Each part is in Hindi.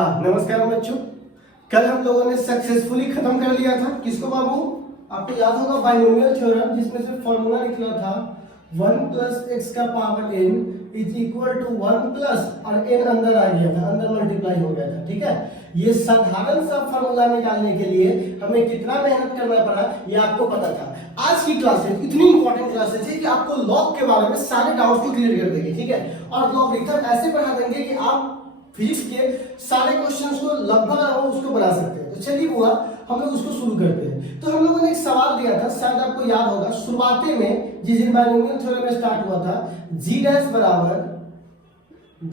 हाँ नमस्कार बच्चों। कल हम लोगों ने सक्सेसफुली खत्म कर लिया था किसको बाबू? आपको याद होगा बाइनोमियल थ्योरम, जिसमें से फॉर्मूला निकला था 1 प्लस एक्स का power n is equal to 1 plus और n अंदर आ गया था, अंदर मल्टीप्लाई हो गया था। ठीक है, ये साधारण सा फॉर्मूला निकालने के लिए हमें कितना मेहनत करना पड़ा ये आपको पता था। आज की क्लासेस इतनी इंपॉर्टेंट क्लासेस है कि आपको लॉग के बारे में सारे डाउट्स को क्लियर कर देंगे। ठीक है, और लॉगरिथम ऐसे पढ़ा देंगे कि आप फिजिक्स के सारे क्वेश्चंस को लगभग उसको बना सकते हैं। तो चलिए हुआ, हम लोग उसको शुरू करते हैं। तो हम लोगों ने एक सवाल दिया था, शायद आपको याद होगा, शुरुआती में जिस दिन बाइनोमियल थ्योरम में स्टार्ट हुआ था, g डैश बराबर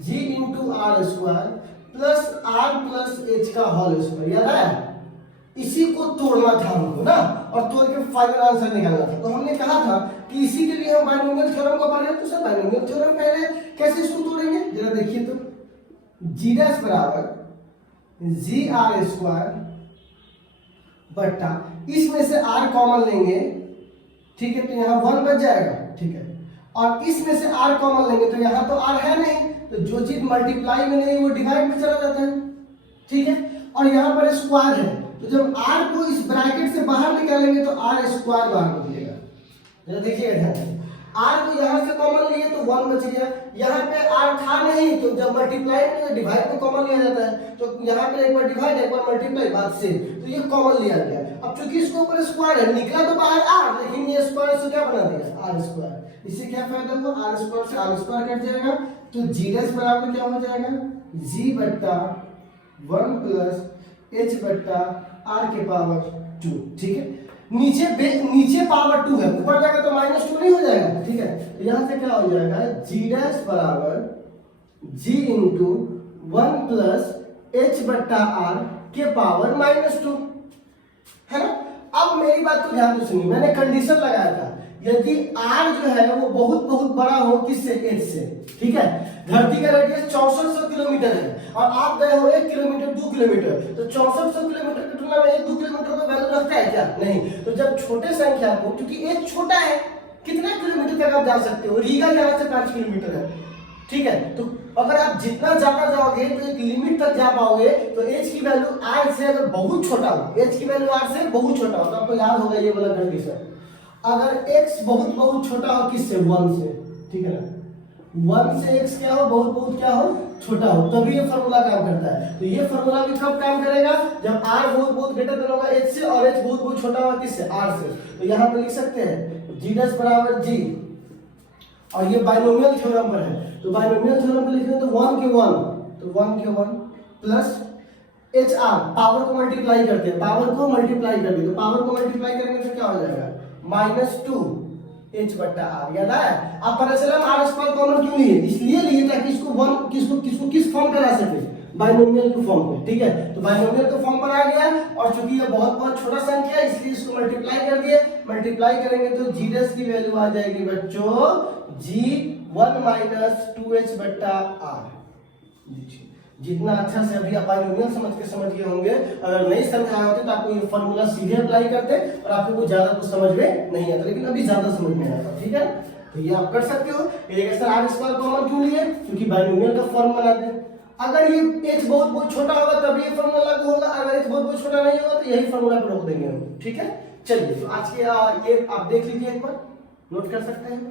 g into r square plus r plus h का होल स्क्वायर, याद है? इसी को तोड़ना था हमको ना, और तोड़ के फाइनल आंसर निकालना था। तो हमने कहा था कि इसी के लिए हम बाइनोमियल थ्योरम को पढ़ रहे हैं। तो सर बाइनोमियल थ्योरम पहले कैसे इसको तोड़ेंगे, जरा देखिए। तो जी डैश बराबर जी आर स्क्वायर बट्टा, इसमें से आर कॉमन लेंगे, ठीक है, तो यहाँ 1 बच जाएगा। ठीक है, और इसमें से आर कॉमन लेंगे तो यहाँ तो आर है नहीं, तो जो चीज मल्टीप्लाई में नहीं वो डिवाइड में चला जाता है। ठीक है, और यहाँ पर स्क्वायर है, तो जब आर को इस ब्रैकेट से बाहर निकालेंगे तो आर स्क्वायर बाहर निकलेगा। जरा देखिए, आर को यहाँ से कॉमन लिए तो 1 बच गया, यहाँ पे आर था नहीं, तो जब मल्टीप्लाई में डिवाइड में कॉमन लिया जाता है, तो यहाँ पे एक बार डिवाइड एक बार मल्टीप्लाई बाद से, तो ये कॉमन लिया गया। अब चूंकि इसके ऊपर स्क्वायर है, निकला तो बाहर आर, लेकिन ये स्क्वायर से क्या बना दिया, आर स्क्वायर। इससे क्या फायदा हुआ, आर स्क्वायर से आर स्क्वायर कट जाएगा, तो जी डैश बराबर क्या हो जाएगा, जी बट्टा 1 प्लस एच बट्टा आर के पावर 2। ठीक है, नीचे पावर 2 है, ऊपर जाएगा तो -2 नहीं हो जाएगा। ठीक है, तो यहां से क्या हो जाएगा, g डैश बराबर g इंटू 1 प्लस एच बट्टा आर के पावर -2, है ना? अब मेरी बात को ध्यान से सुनिए, मैंने कंडीशन लगाया था यदि r जो है वो बहुत बहुत बड़ा हो किससे, h से। ठीक है, धरती का रेडियस 6400 किलोमीटर है और आप गए हो 1 किलोमीटर 2 किलोमीटर, तो 6400 किलोमीटर की तुलना में 1-2 किलोमीटर का वैल्यू रखता है क्या? नहीं। तो जब छोटे संख्या को, क्योंकि h छोटा है, कितना किलोमीटर तक आप जा सकते हो, रीगा यहाँ से 5 किलोमीटर है। ठीक है, तो अगर आप जितना ज्यादा जाओगे तो एक लिमिट तक जा पाओगे, तो h की वैल्यू r से अगर बहुत छोटा हो, h की वैल्यू r से बहुत छोटा हो, तो आपको याद होगा ये वाला कंडीशन। अगर x बहुत बहुत छोटा हो किससे, 1 से, ठीक है ना, 1 से x क्या हो, बहुत बहुत क्या हो, छोटा हो, तभी ये फार्मूला काम करता है। तो ये फार्मूला भी कब काम करेगा, जब r बहुत बहुत ग्रेटर देन होगा h से और h बहुत बहुत छोटा होगा किससे, r से। तो यहाँ पे लिख सकते हैं g डैश बराबर g, और ये बाइनोमियल थ्योरम पर है, तो बाइनोमियल थ्योरम पे लिखेंगे तो 1 के 1, तो 1 के 1 प्लस एच आर, पावर को मल्टीप्लाई करते हैं, पावर को मल्टीप्लाई करते हैं, तो पावर को मल्टीप्लाई करेंगे तो क्या हो जाएगा, -2 h बट्टा आर। याद है? आप पता चला आर स्क्वायर कॉमन क्यों लिए, इसलिए लिए ताकि इसको 1 किसको किस फॉर्म पे ला सके, बाइनोमियल के फॉर्म में। ठीक है, तो बाइनोमियल के फॉर्म पर आ गया, और चूंकि ये बहुत बहुत छोटा संख्या है इसलिए इसको मल्टीप्लाई कर दिए। मल्टीप्लाई करेंगे तो जी डैश की वैल्यू आ जाएगी बच्चों जी 1 माइनस 2h बट्टा आर। जितना अच्छा से अभी आप बाइनोमियल समझ के होंगे, अगर नहीं समझाया होते तो आपको ये फार्मूला सीधे अप्लाई करते और आपको कुछ ज्यादा कुछ समझ में नहीं आता, लेकिन अभी ज्यादा समझ में आता। ठीक है, तो ये आप कर सकते हो। ये सर आर स्क्वायर कॉमन क्यों लिए, क्योंकि बाइनोमियल का फॉर्म बनाते हैं। अगर ये h बहुत बहुत छोटा होगा तब ये फार्मूला लागू होगा, अगर h बहुत बहुत छोटा नहीं होगा तो यही फार्मूला पे रोक देंगे हम। ठीक है, चलिए तो आज के ये आप देख लीजिए, एक बार नोट कर सकते हैं।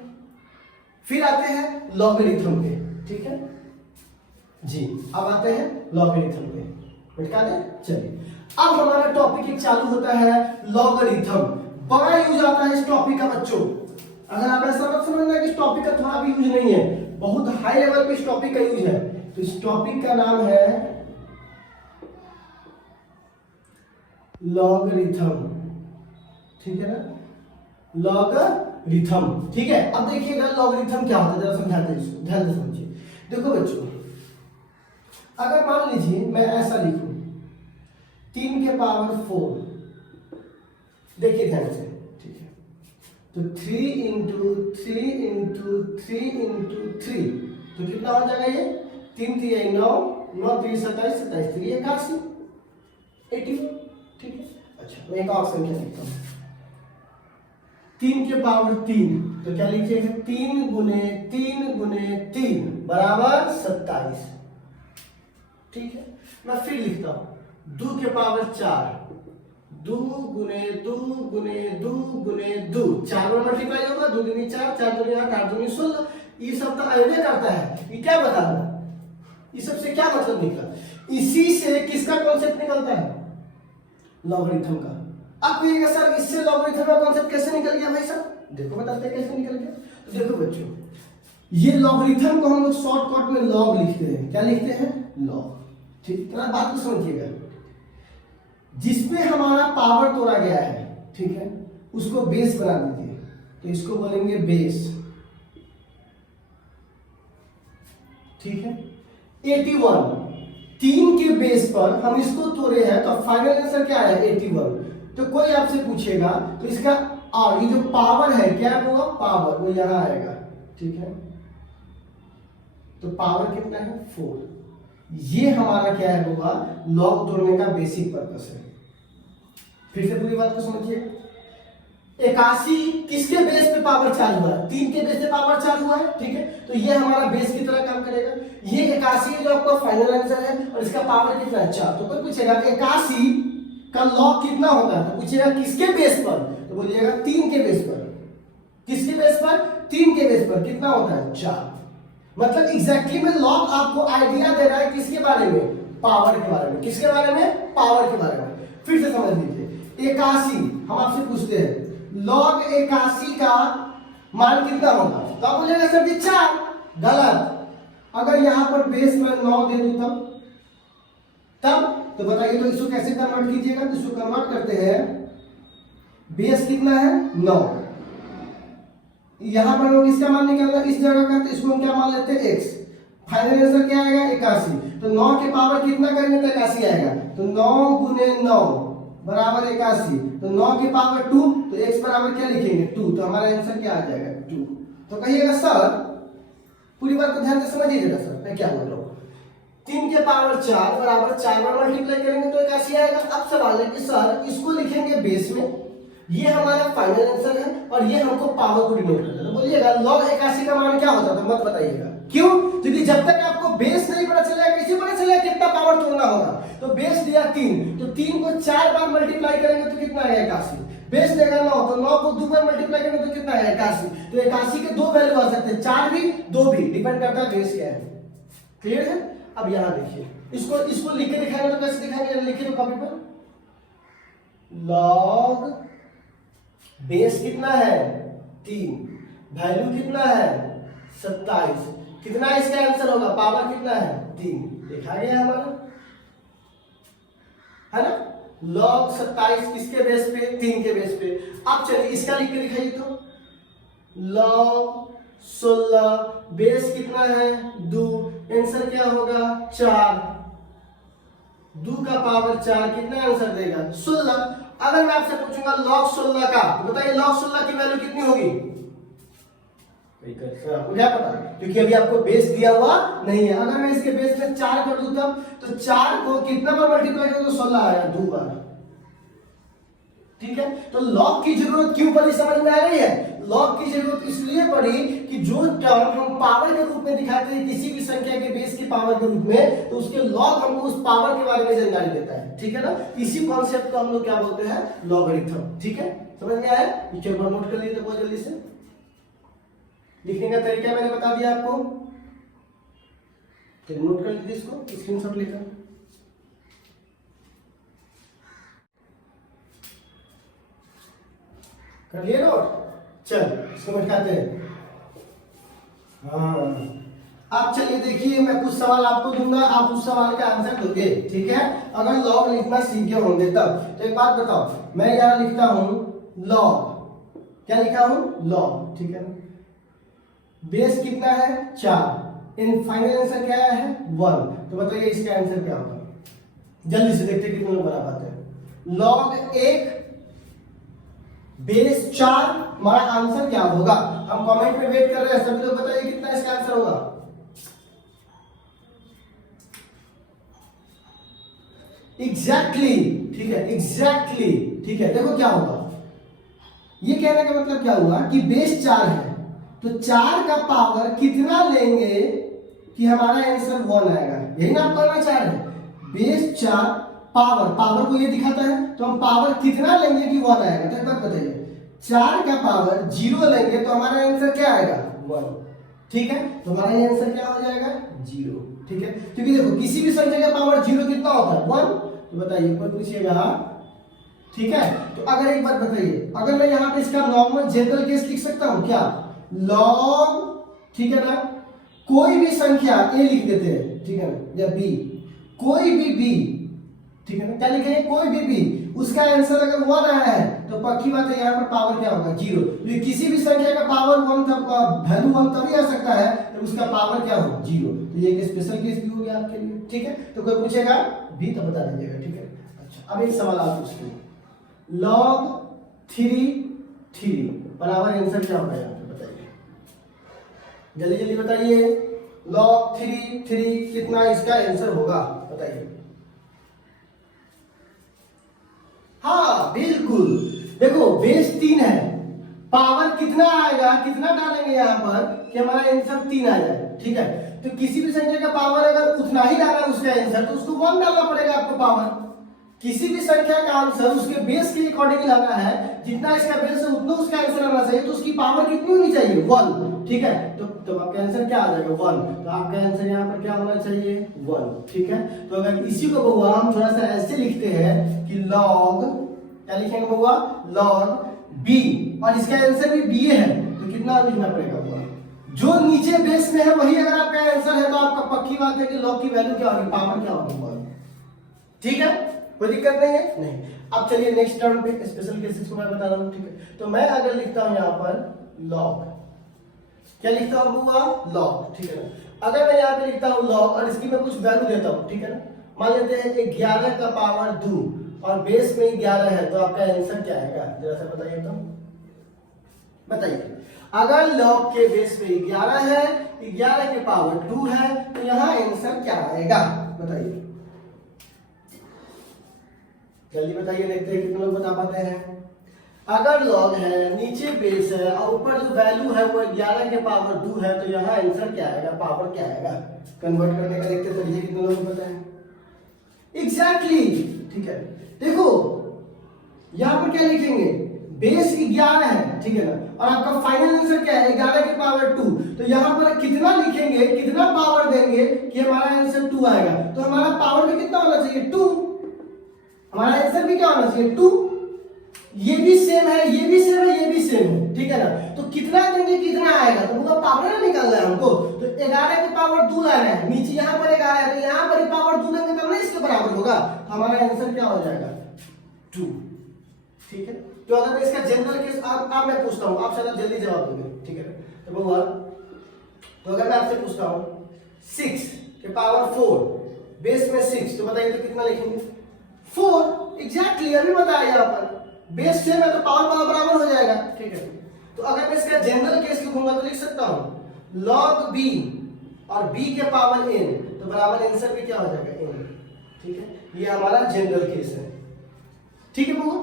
फिर आते हैं लॉगरिथम पे। ठीक है जी, अब आते हैं लॉगरिथम पे, मिटा दें। चलिए, अब हमारा टॉपिक एक चालू होता है लॉगरिथम। बड़ा यूज आता है इस टॉपिक का बच्चों, अगर आप ऐसा मत समझना कि इस टॉपिक का थोड़ा भी यूज नहीं है, बहुत हाई लेवल पे इस टॉपिक का यूज है। तो इस टॉपिक का नाम है लॉगरिथम। ठीक है ना, लॉगरिथम। ठीक है, अब देखिएगा लॉगरिथम क्या होता है, जरा समझाते हैं इसको, ध्यान से समझिए। देखो बच्चों, अगर मान लीजिए मैं ऐसा लिखूं 3 के पावर 4, देखिए ध्यान से। ठीक है, तो 3 इंटू 3 इंटू 3 इंटू 3, तो कितना हो जाएगा ये, 3 3 9, 9 3 27, 27 3 81, 80। ठीक है, अच्छा मैं एक और संख्या लिखता हूँ, 3 के पावर 3, तो क्या लिखिएगा, 3 गुने 3 गुने 3 बराबर 27। ठीक है, मैं फिर लिखता हूं 2 के पावर 4, 2 गुने 2 गुने 2 गुने 2, 4 में मल्टीप्लाई होगा, 2 दूनी 4, 4 दूनी 8, 8 दूनी 16। ये सब तो आइडिया करता है, ये क्या बता रहा है, ये सब से क्या मतलब निकला, इसी से किसका कॉन्सेप्ट निकलता है, लॉगरिथम का। अब कहिएगा सर इससे लॉगरिथम का कॉन्सेप्ट कैसे निकल गया भाई साहब, देखो बताते हैं कैसे निकल गया। तो देखो बच्चों, ये लॉगरिथम को हम लोग शॉर्टकट में लॉग लिखते हैं, क्या लिखते हैं, लॉग। ठीक, इतना बात को समझिएगा, जिसमें हमारा पावर तोड़ा गया है, ठीक है, उसको बेस बना दीजिए, तो इसको बोलेंगे बेस। ठीक है, 81, 3 के बेस पर हम इसको तोड़े हैं, तो फाइनल आंसर क्या है 81। तो कोई आपसे पूछेगा तो इसका और ये जो पावर है क्या होगा, पावर वो यहां आएगा। ठीक है, तो पावर कितना है 4। ये हमारा क्या है होगा, लॉग तोड़ने का बेसिक पर्पस है। फिर से पूरी बात को समझिए, 81 किसके बेस पे पावर 4 हुआ है, 3 के बेस पे पावर 4 हुआ है। ठीक है, तो ये हमारा बेस की तरह काम करेगा। ये 81 जो आपका फाइनल आंसर है और इसका पावर कितना है 4। तो कोई पूछेगा कि 81 का लॉग कितना होगा, तो पूछेगा किसके बेस पर, तो बोलिएगा 3 के बेस पर। किसके बेस पर, 3 के बेस पर कितना होता है 4। मतलब एग्जैक्टली में लॉग आपको आइडिया दे रहा है किसके बारे में, पावर के बारे में। किसके बारे में, पावर के बारे में। फिर से समझ लीजिए, 81 हम आपसे पूछते हैं लॉग 81 का मान कितना होगा, तो आप बोलेगा सर जी 4। गलत, अगर यहां पर बेस में 9 दे दूं तब तो बताइए, तो इसको कैसे कन्वर्ट कीजिएगा, तो इसको कन्वर्ट करते हैं, बेस कितना है 9, यहां पर लोग इसका मान निकालना इस जगह का, तो इसको हम क्या मान लेते हैं x। फाइनल आंसर क्या आएगा 81। तो 9 के पावर कितना करेंगे तो 81 आएगा, तो 9 गुने 9 बराबर 81। तो 9 की पावर 2, तो x बराबर क्या लिखेंगे 2, तो हमारा आंसर क्या आ जाएगा 2। तो कहिएगा सर, पूरी बात को ध्यान से समझिएगा सर मैं क्या बोल रहा हूँ, 3 के पावर 4 बराबर 4 में मल्टीप्लाई करेंगे तो 81 आएगा। अब सवाल है कि सर इसको लिखेंगे बेस में, ये हमारा फाइनल आंसर है और ये हमको पावर को डिनोट करता है। तो बोलिएगा log 81 का मान क्या होता था, मत बताइएगा। क्यों, क्योंकि जब तक आपको बेस नहीं पता चलेगा, कैसे पता चलेगा कितना पावर तोड़ना होगा। तो बेस दिया 3, तो 3 को 4 बार मल्टीप्लाई करेंगे तो कितना आएगा 81। बेस देगा 9, तो 9 को 2 बार मल्टीप्लाई करेंगे तो कितना आएगा 81। तो 81 के 2 वैल्यू आ सकते हैं, 4 भी 2 भी, डिपेंड करता है बेस क्या है। क्लियर है। अब यहां देखिए, इसको लिख के दिखाएंगे तो कैसे दिखाएंगे, लिखिए तो कॉपी पर, log बेस कितना है 3, वैल्यू कितना है 27, कितना इसका आंसर होगा, पावर कितना है 3। देखा गया हमारा, है ना। log 27 किसके बेस पे, 3 के बेस पे। अब चलिए इसका लिख के दिखाइए, तो log 16 बेस कितना है 2, आंसर क्या होगा 4, 2 का पावर 4 कितना आंसर देगा 16। अगर मैं आपसे पूछूंगा log 16 का, तो बताइए log 16 की वैल्यू कितनी होगी, आपको क्या पता, क्योंकि अभी आपको बेस दिया हुआ नहीं है। अगर मैं इसके बेस में 4 कर दूं तब, तो 4 को कितना बार मल्टीप्लाई करूं तो 16 आएगा 2 बार। ठीक है, तो लॉग की जरूरत क्यों पड़ी समझ में आ रही है। लॉग की जरूरत इसलिए पड़ी कि जो टर्म हम पावर के रूप में दिखाते हैं किसी भी संख्या के बेस की पावर के रूप में, तो उसके लॉग हमको उस पावर के बारे में जानकारी देता है। ठीक है ना, इसी कॉन्सेप्ट को हम लोग क्या बोलते हैं, लॉगरिथम। ठीक है, समझ में आया। एक बार नोट कर लीजिए बहुत जल्दी से, लिखने का तरीका मैंने बता दिया आपको, तो नोट कर लीजिए इसको, स्क्रीनशॉट लेकर। कर लिए नोट, चल इसको बैठाते हैं। हाँ, अब चलिए देखिए, मैं कुछ सवाल आपको दूंगा, आप उस सवाल का आंसर दोगे। ठीक है, अगर लॉग लिखना सीखे होंगे तब। तो एक बात बताओ, मैं यहां लिखता हूं लॉग, क्या लिखा हूं लॉग। ठीक है, बेस कितना है 4, इन फाइनल आंसर क्या है 1। तो बताइए इसका आंसर क्या होगा, जल्दी से देखते कितने लोग बना पाते हैं। log 1 बेस 4, हमारा आंसर क्या होगा, हम कमेंट में वेट कर रहे हैं, सभी लोग बताइए कितना इसका आंसर होगा। एग्जैक्टली, ठीक है, एग्जैक्टली, ठीक है। देखो क्या होगा, ये कहने का मतलब क्या हुआ कि बेस 4 है, तो 4 का पावर कितना लेंगे कि हमारा आंसर 1 आएगा, यही ना आप करना चाह रहे हैं। बेस 4 पावर को ये दिखाता है, तो हम पावर कितना लेंगे कि 1 आएगा? तो एक बात बताइए, 4 का पावर 0 लेंगे तो हमारा आंसर क्या आएगा? 1। ठीक है, तो हमारा आंसर क्या हो जाएगा? 0। ठीक है, क्योंकि देखो किसी भी संख्या का पावर 0 कितना होता है? 1। तो बताइए, कोई पूछिएगा? ठीक है, तो अगर एक बात बताइए, अगर मैं यहाँ पे इसका नॉर्मल जनरल केस लिख सकता हूँ क्या? लॉग, ठीक है ना, कोई भी संख्या a लिख देते हैं, ठीक है ना, या b, कोई भी b, ठीक है ना, क्या लिखेंगे? कोई भी b, उसका आंसर अगर 1 आया है तो पक्की बात है यहाँ पर पावर क्या होगा? 0। तो किसी भी संख्या का पावर 1 तब वैल्यू 1 तभी आ सकता है तो उसका पावर क्या हो? 0। तो ये एक स्पेशल केस भी हो गया आपके लिए। ठीक है, तो कोई पूछेगा भी तो बता दीजिएगा। ठीक है, अच्छा अब एक सवाल आप पूछते हैं, log 3 बराबर आंसर क्या होगा यहाँ पे? बताइए, जल्दी जल्दी बताइए, log 3 कितना इसका आंसर होगा? बताइए। हाँ बिल्कुल, देखो बेस 3 है, पावर कितना आएगा, कितना डालेंगे यहाँ पर कि हमारा आंसर 3 आ जाए। ठीक है, तो किसी भी संख्या का पावर अगर उतना ही डालना है उसका आंसर, तो उसको 1 डालना पड़ेगा आपको पावर। किसी भी संख्या का आंसर उसके बेस के अकॉर्डिंग लाना है, जितना इसका बेस है उतना उसका आंसर आना चाहिए, तो उसकी पावर कितनी होनी चाहिए? 1। ठीक है, तो आपका आंसर क्या आ जाएगा? 1। तो आपका आंसर यहाँ पर क्या होना चाहिए? 1। ठीक है, तो अगर इसी को बउआ हम थोड़ा सा ऐसे लिखते हैं कि log, क्या लिखेंगे बउआ? log b, और इसका आंसर भी b है, तो कितना लिखना पड़ेगा बउआ? जो नीचे बेस में है वही अगर आपका आंसर है तो आपका पक्की बात है कि log की वैल्यू क्या होगी? पावर क्या होगी? 1। ठीक है, कोई दिक्कत नहीं है? नहीं। अब चलिए नेक्स्ट टर्म पे स्पेशल केसेस को मैं बता रहा हूँ। ठीक है, तो मैं अगर लिखता हूँ यहाँ पर log, क्या लिखता हूँ बुआ? log। ठीक है ना, अगर मैं यहाँ पे लिखता हूँ log और इसकी मैं कुछ वैल्यू देता हूँ, ठीक है ना, मान लेते हैं कि 11 का पावर 2 और बेस में 11 है, तो आपका आंसर क्या आएगा? जरा सा बताइए तो, बताइए। अगर log के बेस में 11 है, 11 के पावर 2 है, तो यहाँ आंसर क्या आएगा? बताइए, जल्दी बताइए, देखते हैं कितने लोग बता पाते हैं। अगर log है, नीचे बेस है और ऊपर जो वैल्यू है वो 11 के पावर 2 है, तो यहाँ आंसर क्या आएगा? पावर क्या आएगा? कन्वर्ट करने का देखते हैं कितने लोग पता है। एग्जैक्टली, ठीक है, देखो यहाँ पर क्या लिखेंगे? बेस 11 है, ठीक है ना, और आपका फाइनल आंसर क्या है? 11 के पावर 2। तो यहाँ पर कितना लिखेंगे, कितना पावर देंगे कि हमारा आंसर 2 आएगा? तो हमारा पावर भी कितना होना चाहिए? 2। हमारा आंसर भी क्या होना चाहिए? 2। ये भी सेम है, ये भी सेम है, ये भी सेम है, ठीक है ना, तो कितना देंगे कितना आएगा? तो पूरा पावर ना निकालना है हमको, तो 11 के पावर 2 लाना है, नीचे यहाँ पर 11 है, तो यहाँ पर पावर 2 देंगे तब ना इसके बराबर होगा, हमारा आंसर क्या हो जाएगा? 2। ठीक है, तो अगर मैं इसका जनरल केस आप मैं पूछता हूँ, आप शायद जल्दी जवाब दोगे। ठीक है, तो बहुआ, तो अगर मैं आपसे पूछता हूँ 6 के पावर 4 बेस में 6, तो बताइए तो कितना लिखेंगे? 4। एग्जैक्टली, अभी बताया यहाँ पर बेस सेम है तो पावर बराबर हो जाएगा। ठीक है, तो अगर मैं इसका जनरल केस लिखूंगा तो लिख सकता हूं log b और b के पावर n, तो बराबर आंसर भी क्या हो जाएगा? n। ठीक है, ये हमारा जनरल केस है। ठीक है बबू,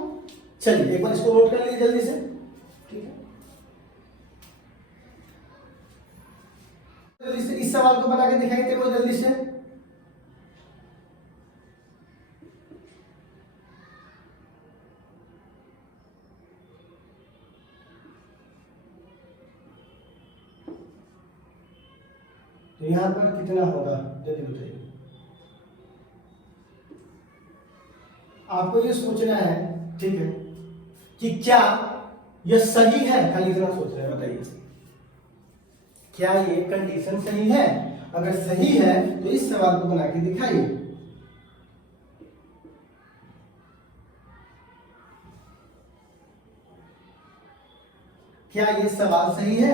चलिए एक बार इसको नोट कर लीजिए जल्दी से। ठीक है, जल्दी से इस सवाल को बना के दिखाइए वो जल्दी से। तो यहां पर कितना होगा जल्दी बताइए। आपको ये सोचना है, ठीक है, कि क्या यह सही है, खाली इतना सोच रहे हैं, बताइए क्या ये कंडीशन सही है? अगर सही है तो इस सवाल को बना के दिखाइए। क्या ये सवाल सही है?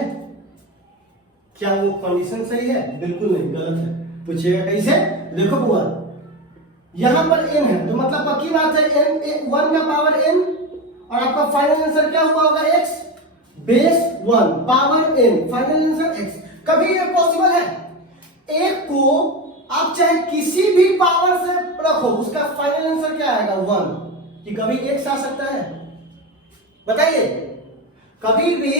क्या वो कंडीशन सही है? बिल्कुल नहीं, गलत है। पूछिएगा कैसे? देखो बुआ, यहां पर n है तो मतलब पक्की बात है n 1 का पावर n, और आपका फाइनल आंसर क्या हुआ होगा? x base 1 power n, final answer x। कभी ये पॉसिबल है? एक को आप चाहे किसी भी पावर से रखो, उसका फाइनल आंसर क्या आएगा? 1। कि कभी x आ सकता है? बताइए। कभी भी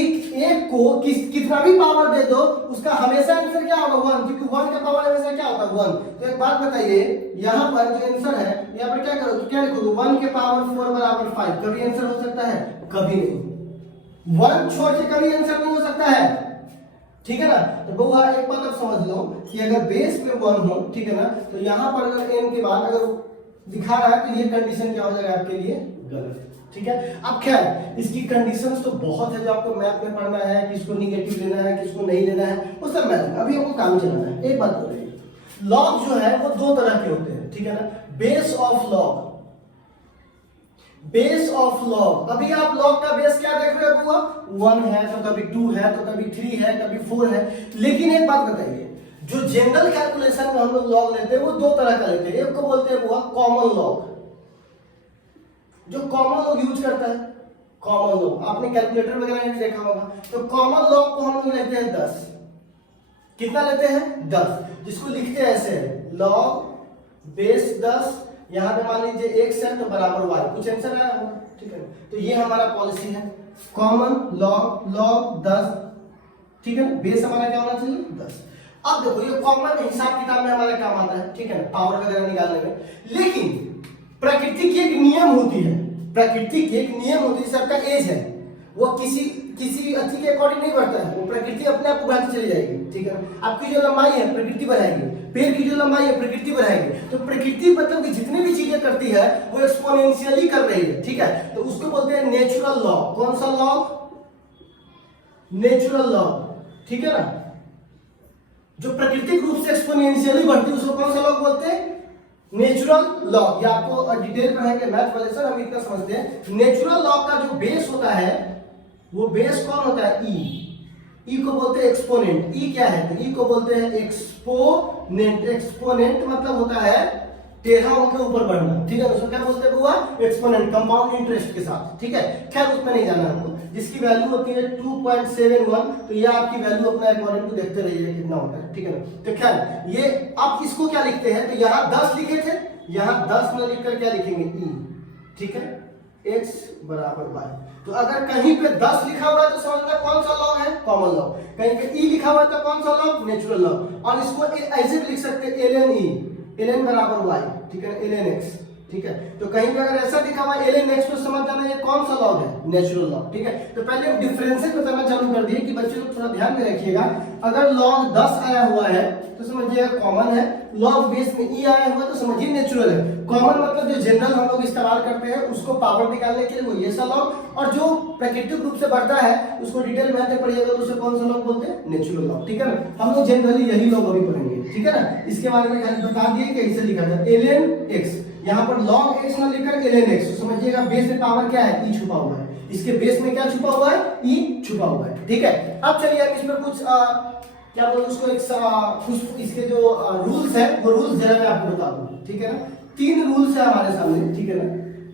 एक को कितना भी पावर दे दो उसका हमेशा आंसर क्या होगा 1, क्योंकि 1 का पावर हमेशा क्या होता है 1। तो एक बात बताइए, यहाँ पर जो आंसर है यहाँ पर क्या करोगे, क्या लिखोगे 1 के पावर 4 बराबर 5। कभी आंसर हो सकता है? कभी नहीं। 1 छोड़ के कभी आंसर नहीं हो सकता है, ठीक है ना। तो बहुआ एक बात आप समझ लो कि अगर बेस पे 1 हो, ठीक है ना, तो यहाँ पर अगर n के बाद अगर दिखा रहा है तो ये कंडीशन क्या हो जाएगा आपके लिए गलत, ठीक है। अब खैर इसकी कंडीशंस तो बहुत है जो आपको मैथ में पढ़ना है, किसको निगेटिव लेना है किसको नहीं लेना है, वो सब मैथ में अभी हमको काम चलाना है। एक बात हो रही है, लॉग जो है वो दो तरह के होते हैं, ठीक है ना। Base of log, base of log. अभी आप लॉग का बेस क्या देख रहे हो, 1 है तो कभी 2 है तो कभी 3 है कभी 4 है। लेकिन एक बात बताइए, जो जनरल कैलकुलेशन में हम लोग लॉग लेते हैं वो दो तरह का लेते हैं। एक को बोलते हैं वो कॉमन लॉग, जो कॉमन लॉग यूज करता है, कॉमन लॉग आपने कैलकुलेटर वगैरह में देखा होगा। तो कॉमन लॉग को हम लोग लेते हैं 10। कितना लेते हैं? 10, जिसको लिखते हैं ऐसे लॉग बेस 10, यहाँ पे मान लीजिए x है तो बराबर y, कुछ आंसर आया होगा, ठीक है। तो ये हमारा पॉलिसी है, कॉमन लॉग लॉग 10, ठीक है। बेस हमारा क्या होना चाहिए 10। अब देखो ये कॉमन हिसाब किताब में हमारा काम आता है, ठीक है, पावर वगैरह निकालने में। लेकिन प्रकृति की एक नियम होती है, प्रकृति की एक नियम होती है, सबका एज है, वो किसी अच्छी के अकॉर्डिंग नहीं बढ़ता है, वो प्रकृति अपने आप बढ़ती चली जाएगी, ठीक है। आपकी जो लंबाई है प्रकृति बढ़ाएगी, पेड़ की जो लंबाई है प्रकृति बढ़ाएगी। तो प्रकृति मतलब कि जितनी भी चीजें करती है वो एक्सपोनेंशियली कर रही है, ठीक है। तो उसको बोलते हैं नेचुरल लॉ। कौन सा लॉ? नेचुरल लॉ, ठीक है ना। जो प्राकृतिक रूप से एक्सपोनेंशियली बढ़ती है उसको कौन सा लॉ बोलते हैं? Natural law. ये आपको डिटेल पढ़ाएंगे मैथ वाले सर, हम इतना समझते हैं। नेचुरल लॉ का जो बेस होता है वो बेस कौन होता है? ई को बोलते हैं एक्सपोनेंट। ई क्या है? तो ई को बोलते हैं एक्सपोनेंट। एक्सपोनेंट मतलब होता है टेढ़ा होकर ऊपर बढ़ना, ठीक है। उसको क्या बोलते हैं बुआ? एक्सपोनेंट, कंपाउंड इंटरेस्ट के साथ, ठीक है। खैर उसमें नहीं जाना हमको। जिसकी वैल्यू होती है 2.71, तो ये आपकी वैल्यू अपना अकॉर्डिंग टू देखते रहिए कितना होता है, ठीक है ना। तो खैर ये आप इसको क्या लिखते हैं, तो यहाँ 10 लिखे थे, यहाँ 10 में लिखकर क्या लिखेंगे? ई, ठीक है, x बराबर y। तो अगर कहीं पे 10 लिखा हुआ है तो समझना कौन सा लॉ है? Common law. कहीं पे e लिखा हुआ है तो कौन सा लॉ? Natural law. और इसको ऐसे भी लिख सकते हैं ln e, ln बराबर y, ठीक है, ln x, ठीक है। तो कहीं पे अगर ऐसा लिखा हुआ है ln x तो समझ जाना ये कौन सा लॉ है? नेचुरल लॉ, ठीक है। तो पहले हम डिफरेंसेस बताना चालू कर दिए कि बच्चे लोग थोड़ा ध्यान में रखिएगा। अगर log 10 आया हुआ है तो समझिएगा कॉमन है, log बेस में e आया हुआ है तो समझिए नेचुरल है। कॉमन मतलब जो जनरल हम लोग इस्तेमाल करते हैं उसको पावर निकालने के लिए वो ये सा लॉग, और जो प्राकृतिक रूप से बढ़ता है उसको डिटेल मैथ में पढ़िएगा तो उसे कौन सा लॉग बोलते हैं? नेचुरल लॉग, ठीक है ना। हम लोग जनरली यही लॉग अभी पढ़ेंगे, ठीक है ना। इसके बारे में खाली बता दिए कि कैसे लिखा जाता है। ln x, यहाँ पर log x ना लिखकर ln x, तो समझिएगा बेस में पावर क्या है? e छुपा हुआ है। इसके बेस में क्या छुपा हुआ है? e छुपा हुआ है, ठीक है। अब चलिए अब इसमें कुछ क्या बोलते उसको कुछ इसके जो रूल्स है वो रूल्स जरा मैं आपको बता दूं, ठीक है ना। 3 रूल्स है हमारे सामने, ठीक है ना।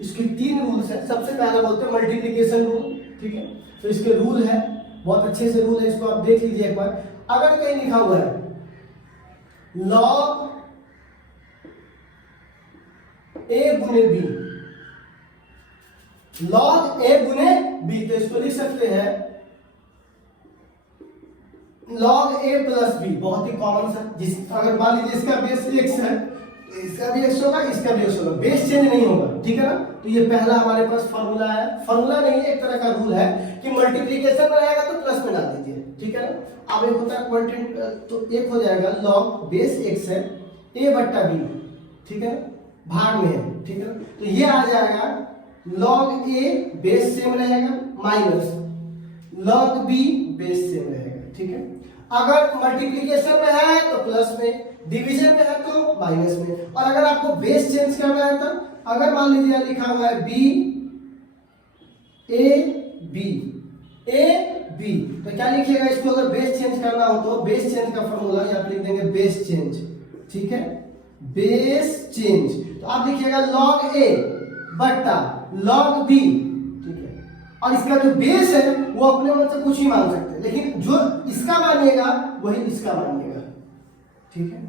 इसके 3 रूल्स है। सबसे पहले बोलते हैं मल्टीप्लिकेशन रूल, ठीक है। तो इसके रूल है, बहुत अच्छे से रूल है, इसको आप देख लीजिए एक बार। अगर कहीं लिखा हुआ है log a गुने b, log a गुने b, तो इसको लिख सकते हैं log a प्लस b। बहुत ही कॉमन सा, जिस अगर मान लीजिए इसका बेस x है तो इसका भी x होगा, इसका भी x होगा, बेस चेंज नहीं होगा, ठीक है ना। तो ये पहला हमारे पास फॉर्मूला है। फॉर्मूला नहीं है, एक तरह का रूल है कि मल्टीप्लिकेशन में आएगा तो प्लस में डाल दीजिए, ठीक है ना। अब एक होता है क्वांटिटी, तो एक हो जाएगा log बेस x है a बट्टा b, ठीक है, भाग में है, ठीक है। तो ये आ जाएगा log a बेस सेम रहेगा minus log b base same रहेगा, ठीक है। अगर मल्टीप्लिकेशन में है तो प्लस में, डिवीजन में है तो माइनस में। और अगर आपको बेस चेंज करना है तो अगर मान लीजिए लिखा हुआ है b a b, तो क्या लिखिएगा इसको? अगर बेस चेंज करना हो तो बेस चेंज का फॉर्मूला आप लिख देंगे बेस चेंज, ठीक है, बेस चेंज। तो आप लिखिएगा log a बट्टा log b, ठीक है। और इसका जो बेस है वो अपने मन से कुछ ही मान सकते हैं, लेकिन जो इसका मानिएगा वही इसका मानिएगा, ठीक है।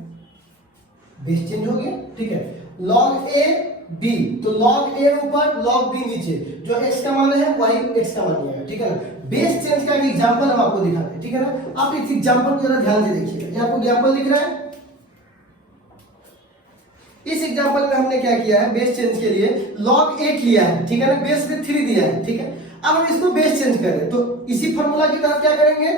बेस चेंज हो गया, ठीक है। log a बी, तो log a ऊपर log b नीचे, जो x का मान है वही x का मान आएगा, ठीक है ना। बेस चेंज का एक एग्जांपल हम आपको दिखाते हैं, ठीक है ना। आप इस एग्जांपल को जरा ध्यान से देखिएगा, ये आपको एग्जांपल दिख रहा है। इस एग्जांपल में हमने क्या किया है, बेस चेंज के लिए log 8 लिया है, ठीक है ना, बेस में 3 दिया है, ठीक है। अब हम इसको बेस चेंज करें तो इसी फॉर्मूला की तरह क्या करेंगे,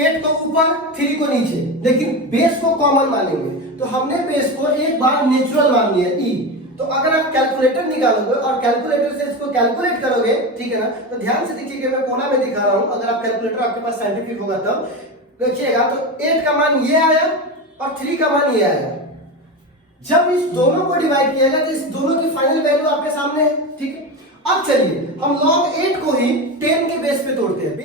8 को ऊपर 3 को नीचे, लेकिन बेस को कॉमन मानेंगे। तो हमने बेस को एक बार नेचुरल मान लिया e, तो अगर आप कैलकुलेटर निकालोगे और कैलकुलेटर से इसको कैलकुलेट करोगे, ठीक है ना, तो ध्यान से देखिएगा, मैं कोना में दिखा रहा हूं, अगर आप कैलकुलेटर आपके पास साइंटिफिक होगा तब देखिएगा, तो 8 का मान ये आया और 3 का मान ये आया। जब इस दोनों को डिवाइड किया जाए तो इस दोनों की फाइनल वैल्यू आपके सामने है, ठीक है। अब चलिए हम log 8 को ही 10 के बेस पे तोड़ते हैं।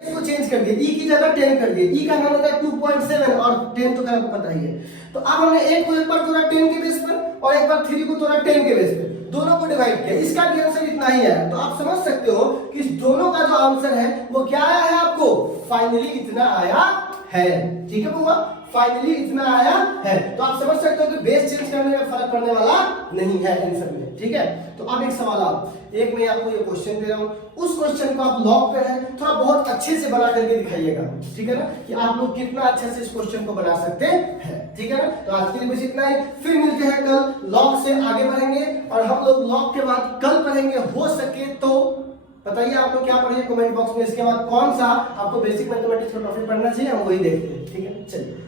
इसको चेंज कर दिया, e की जगह 10 कर दिया, e का मान होता है 2.7 और 10 तो आपको पता ही है। तो अब हमने 8 को एक बार तोड़ा 10 के बेस पर और एक बार 3 को तोड़ा 10 के बेस पे, दोनों को डिवाइड किया, इसका भी आंसर इतना ही आया। तो आप समझ सकते हो कि इस दोनों का जो आंसर है वो क्या आया है, आपको फाइनली इतना आया है, ठीक है बुआ, फाइनली इतना आया है। तो आप समझ सकते हो कि बेस चेंज करने में फर्क पड़ने वाला नहीं है आंसर में, ठीक है। तो अब एक सवाल आप, एक मैं आपको ये क्वेश्चन दे रहा हूं, उस क्वेश्चन को आप लॉग पे है थोड़ा बहुत अच्छे से बना करके दिखाइएगा, ठीक है ना, कि आप लोग कितना अच्छे से इस क्वेश्चन को बना सकते हैं, ठीक है ना। तो आज के लिए बस इतना ही, फिर मिलते हैं कल, लॉग से आगे बढ़ेंगे और हम लोग लॉग के बाद कल पढ़ेंगे, हो सके तो बताइए आप लोग क्या पढ़िए कमेंट बॉक्स में। इसके बाद कौन सा आपको बेसिक मैथमेटिक्स का टॉपिक पढ़ना चाहिए हम वही देखते हैं, ठीक है। चलिए।